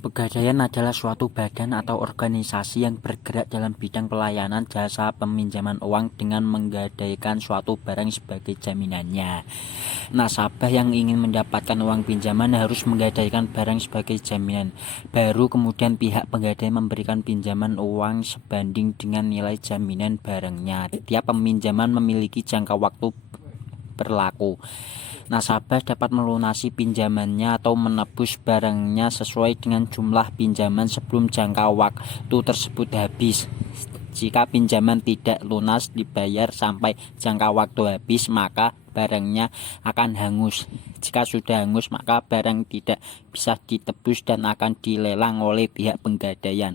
Pegadaian adalah suatu badan atau organisasi yang bergerak dalam bidang pelayanan jasa peminjaman uang dengan menggadaikan suatu barang sebagai jaminannya. Nasabah yang ingin mendapatkan uang pinjaman harus menggadaikan barang sebagai jaminan. Baru kemudian pihak penggadai memberikan pinjaman uang sebanding dengan nilai jaminan barangnya. Tiap peminjaman memiliki jangka waktu berlaku. Nasabah dapat melunasi pinjamannya atau menebus barangnya sesuai dengan jumlah pinjaman sebelum jangka waktu tersebut habis. Jika pinjaman tidak lunas dibayar sampai jangka waktu habis, maka barangnya akan hangus. Jika sudah hangus, maka barang tidak bisa ditebus dan akan dilelang oleh pihak penggadaian.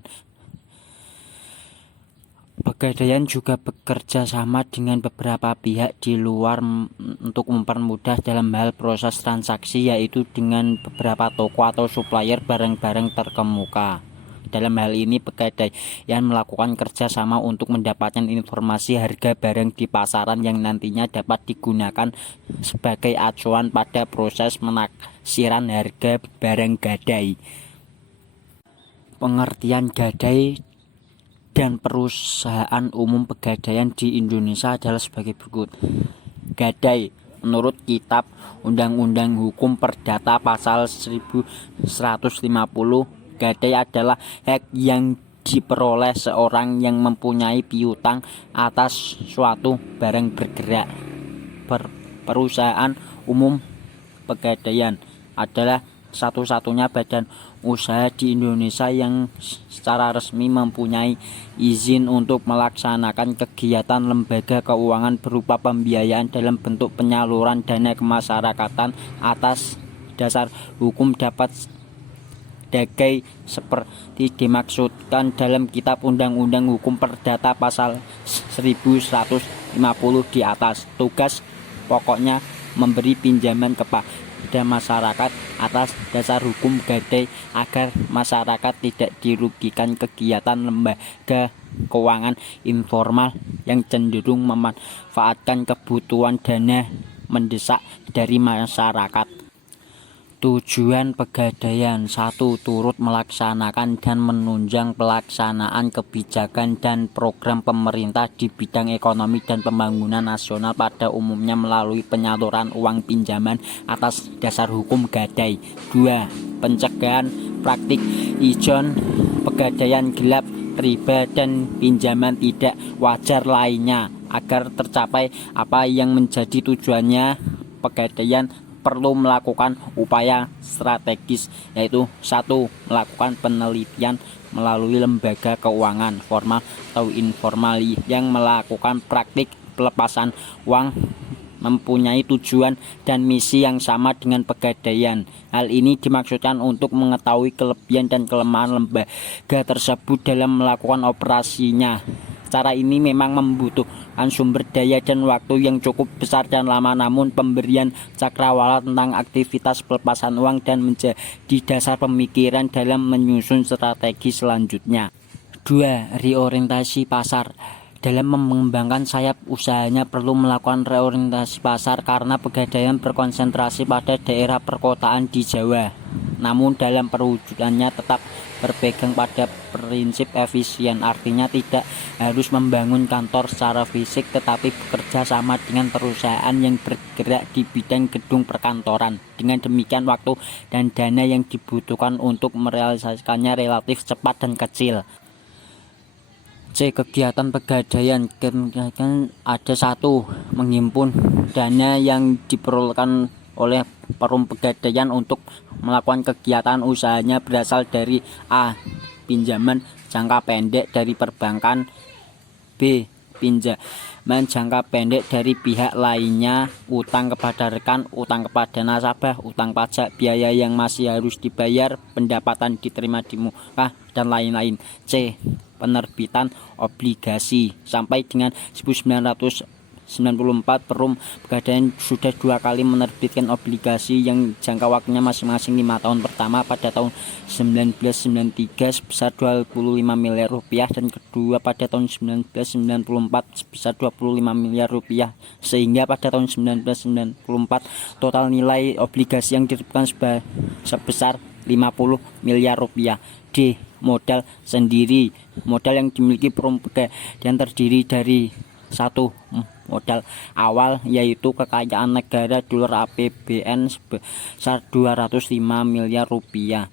Pegadaian juga bekerja sama dengan beberapa pihak di luar untuk mempermudah dalam hal proses transaksi, yaitu dengan beberapa toko atau supplier barang-barang terkemuka. Dalam hal ini, pegadaian melakukan kerjasama untuk mendapatkan informasi harga barang di pasaran yang nantinya dapat digunakan sebagai acuan pada proses penaksiran harga barang gadai. Pengertian gadai dan perusahaan umum pegadaian di Indonesia adalah sebagai berikut. Gadai menurut Kitab Undang-Undang Hukum Perdata pasal 1150, gadai adalah hak yang diperoleh seorang yang mempunyai piutang atas suatu barang bergerak. Perusahaan umum pegadaian adalah satu-satunya badan usaha di Indonesia yang secara resmi mempunyai izin untuk melaksanakan kegiatan lembaga keuangan berupa pembiayaan dalam bentuk penyaluran dana kemasyarakatan atas dasar hukum dapat gadai seperti dimaksudkan dalam Kitab Undang-Undang Hukum Perdata pasal 1150 di atas. Tugas pokoknya memberi pinjaman kepada masyarakat atas dasar hukum gadai agar masyarakat tidak dirugikan kegiatan lembaga keuangan informal yang cenderung memanfaatkan kebutuhan dana mendesak dari masyarakat. Tujuan pegadaian: 1. Turut melaksanakan dan menunjang pelaksanaan kebijakan dan program pemerintah di bidang ekonomi dan pembangunan nasional pada umumnya melalui penyaluran uang pinjaman atas dasar hukum gadai. 2. Pencegahan praktik ijon, pegadaian gelap, riba, dan pinjaman tidak wajar lainnya. Agar tercapai apa yang menjadi tujuannya, pegadaian perlu melakukan upaya strategis, yaitu 1. Melakukan penelitian melalui lembaga keuangan formal atau informal yang melakukan praktik pelepasan uang mempunyai tujuan dan misi yang sama dengan pegadaian. Hal ini dimaksudkan untuk mengetahui kelebihan dan kelemahan lembaga tersebut dalam melakukan operasinya. Cara ini memang membutuhkan sumber daya dan waktu yang cukup besar dan lama, namun pemberian cakrawala tentang aktivitas pelepasan uang dan menjadi dasar pemikiran dalam menyusun strategi selanjutnya. 2. Reorientasi pasar. Dalam mengembangkan sayap usahanya perlu melakukan reorientasi pasar karena pegadaian berkonsentrasi pada daerah perkotaan di Jawa. Namun dalam perwujudannya tetap berpegang pada prinsip efisien, artinya tidak harus membangun kantor secara fisik tetapi bekerja sama dengan perusahaan yang bergerak di bidang gedung perkantoran. Dengan demikian waktu dan dana yang dibutuhkan untuk merealisasikannya relatif cepat dan kecil. C. Kegiatan pegadaian. Ada 1. Menghimpun dana yang diperlukan oleh perum pegadaian untuk melakukan kegiatan usahanya berasal dari A. Pinjaman jangka pendek dari perbankan, B. Pinjaman jangka pendek dari pihak lainnya, utang kepada rekan, utang kepada nasabah, utang pajak, biaya yang masih harus dibayar, pendapatan diterima di muka, dan lain-lain. C. Penerbitan obligasi. Sampai dengan 1994 Perum Pegadaian sudah 2 kali menerbitkan obligasi yang jangka waktunya masing-masing 5 tahun. Pertama pada tahun 1993 sebesar 25 miliar rupiah dan kedua pada tahun 1994 sebesar 25 miliar rupiah, sehingga pada tahun 1994 total nilai obligasi yang diterbitkan sebesar 50 miliar rupiah. D. Modal sendiri. Modal yang dimiliki perum pegadaian terdiri dari satu, modal awal yaitu kekayaan negara dolar APBN sebesar 205 miliar rupiah.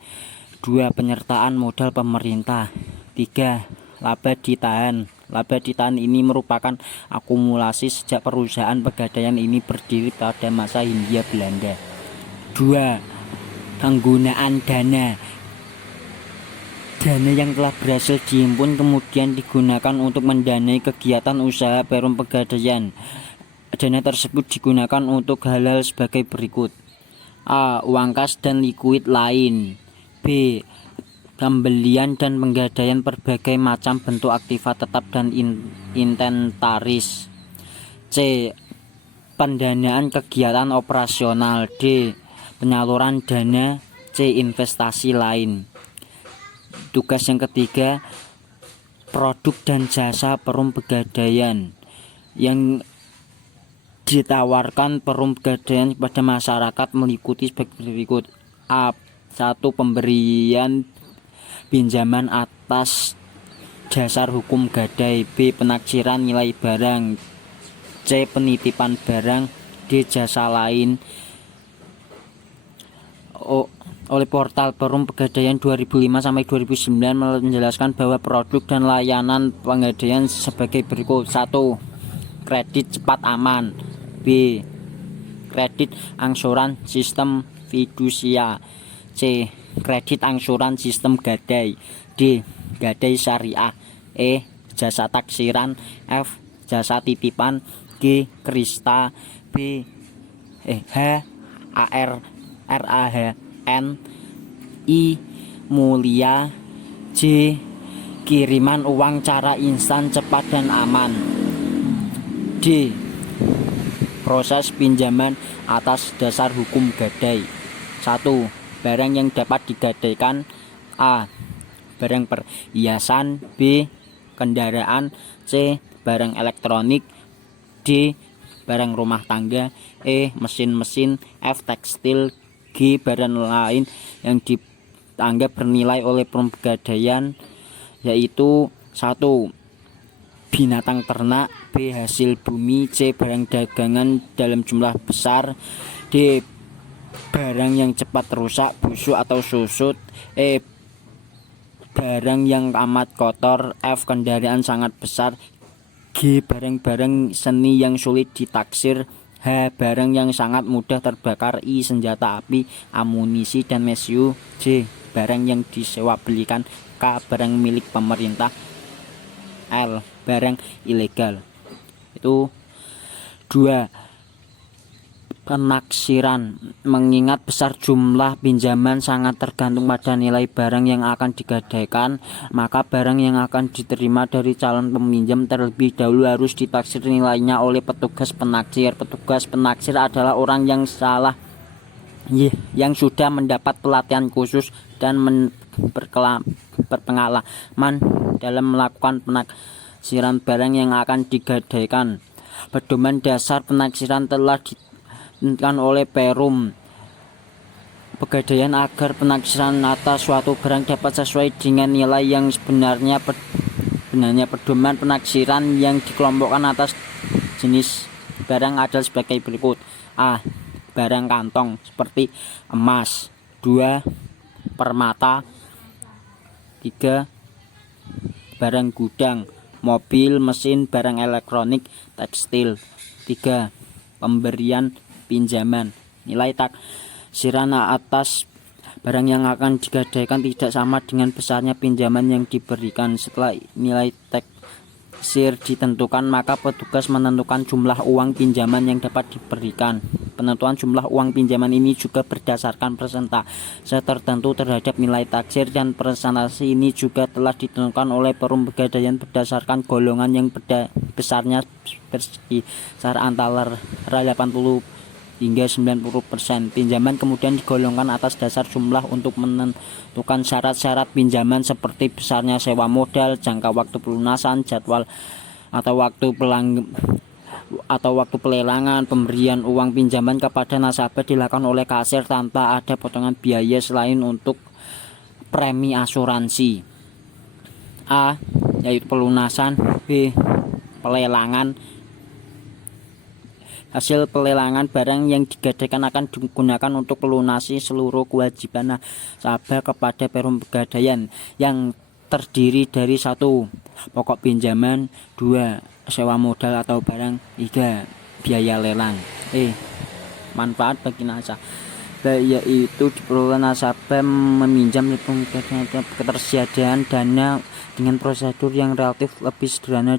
2. Penyertaan modal pemerintah. 3. Laba ditahan. Laba ditahan ini merupakan akumulasi sejak perusahaan pegadaian ini berdiri pada masa Hindia Belanda. 2. Penggunaan dana. Dana yang telah berhasil dihimpun kemudian digunakan untuk mendanai kegiatan usaha perum pegadaian. Dana tersebut digunakan untuk hal-hal sebagai berikut. A. Uang kas dan likuid lain. B. Pembelian dan penggadaian berbagai macam bentuk aktiva tetap dan inventaris. C. Pendanaan kegiatan operasional. D. Penyaluran dana. C. Investasi lain. Tugas yang ketiga, produk dan jasa perum pegadaian yang ditawarkan perum pegadaian kepada masyarakat meliputi sebagai berikut. A. 1. Pemberian pinjaman atas dasar hukum gadai. B. Penaksiran nilai barang. C. Penitipan barang. D. Jasa lain. Oleh portal Perum Pegadaian 2005-2009 menjelaskan bahwa produk dan layanan pegadaian sebagai berikut. 1. Kredit cepat aman. B. Kredit angsuran sistem fidusia. C. Kredit angsuran sistem gadai. D. Gadai syariah. E. Jasa taksiran. F. Jasa titipan. G. Krista. H. RAHN. I. Mulia. J. Kiriman uang cara instan cepat dan aman. D. Proses pinjaman atas dasar hukum gadai. 1. Barang yang dapat digadaikan. A. Barang perhiasan. B. Kendaraan. C. Barang elektronik. D. Barang rumah tangga. E. Mesin-mesin. F. Tekstil. G. Barang lain yang dianggap bernilai oleh perum pegadaian, yaitu 1. Binatang ternak. B. Hasil bumi. C. Barang dagangan dalam jumlah besar. D. Barang yang cepat rusak, busuk atau susut. E. Barang yang amat kotor. F. Kendaraan sangat besar. G. Barang-barang seni yang sulit ditaksir. H. Barang yang sangat mudah terbakar. I. Senjata api, amunisi, dan mesiu. J. Barang yang disewa belikan. K. Barang milik pemerintah. L. Barang ilegal. Itu 2. Penaksiran. Mengingat besar jumlah pinjaman sangat tergantung pada nilai barang yang akan digadaikan, maka barang yang akan diterima dari calon peminjam terlebih dahulu harus ditaksir nilainya oleh petugas penaksir. Petugas penaksir adalah orang yang sudah mendapat pelatihan khusus dan berpengalaman dalam melakukan penaksiran barang yang akan digadaikan. Pedoman dasar penaksiran telah oleh perum pegadaian agar penaksiran atas suatu barang dapat sesuai dengan nilai yang sebenarnya. Pedoman penaksiran yang dikelompokkan atas jenis barang adalah sebagai berikut. A. Barang kantong seperti emas. 2. Permata. 3. Barang gudang, mobil, mesin, barang elektronik, tekstil. 3. Pemberian pinjaman. Nilai taksiran atas barang yang akan digadaikan tidak sama dengan besarnya pinjaman yang diberikan. Setelah nilai taksir ditentukan, maka petugas menentukan jumlah uang pinjaman yang dapat diberikan. Penentuan jumlah uang pinjaman ini juga berdasarkan persentase tertentu terhadap nilai taksir, dan persentase ini juga telah ditentukan oleh perum pegadaian berdasarkan golongan yang besarnya berkisar antara 80 hingga 90%. Pinjaman kemudian digolongkan atas dasar jumlah untuk menentukan syarat-syarat pinjaman seperti besarnya sewa modal, jangka waktu pelunasan, jadwal atau waktu atau waktu pelelangan, pemberian uang pinjaman kepada nasabah dilakukan oleh kasir tanpa ada potongan biaya selain untuk premi asuransi. A. Yaitu pelunasan. B. Pelelangan. Hasil pelelangan barang yang digadaikan akan digunakan untuk melunasi seluruh kewajiban nasabah kepada Perum Pegadaian yang terdiri dari 1. Pokok pinjaman, 2. Sewa modal atau barang, 3. Biaya lelang. Manfaat bagi nasabah yaitu diperoleh nasabah meminjam ketersediaan dana dengan prosedur yang relatif lebih sederhana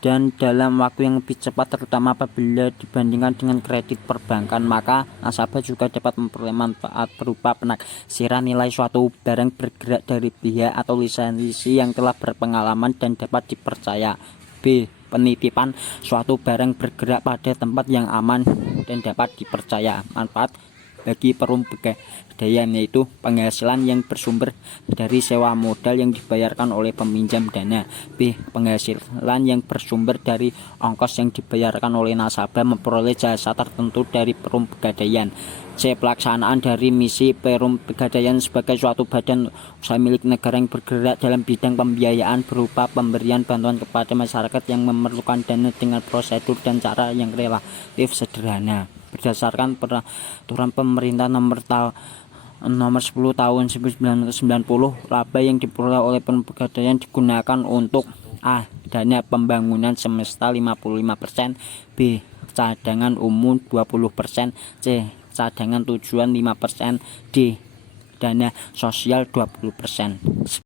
dan dalam waktu yang lebih cepat, terutama apabila dibandingkan dengan kredit perbankan. Maka nasabah juga dapat memperoleh manfaat berupa penaksiran nilai suatu barang bergerak dari pihak atau lisensi yang telah berpengalaman dan dapat dipercaya. B. Penitipan suatu barang bergerak pada tempat yang aman dan dapat dipercaya. Manfaat bagi Perum Pegadaian yaitu penghasilan yang bersumber dari sewa modal yang dibayarkan oleh peminjam dana. B. Penghasilan yang bersumber dari ongkos yang dibayarkan oleh nasabah memperoleh jasa tertentu dari Perum Pegadaian. C. Pelaksanaan dari misi Perum Pegadaian sebagai suatu badan usaha milik negara yang bergerak dalam bidang pembiayaan berupa pemberian bantuan kepada masyarakat yang memerlukan dana dengan prosedur dan cara yang relatif sederhana. Berdasarkan peraturan pemerintah nomor 10 tahun 1990, laba yang diperoleh oleh Perum Pegadaian digunakan untuk A. Dana pembangunan semesta 55%, B. Cadangan umum 20%, C. Cadangan tujuan 5%, D. Dana sosial 20%.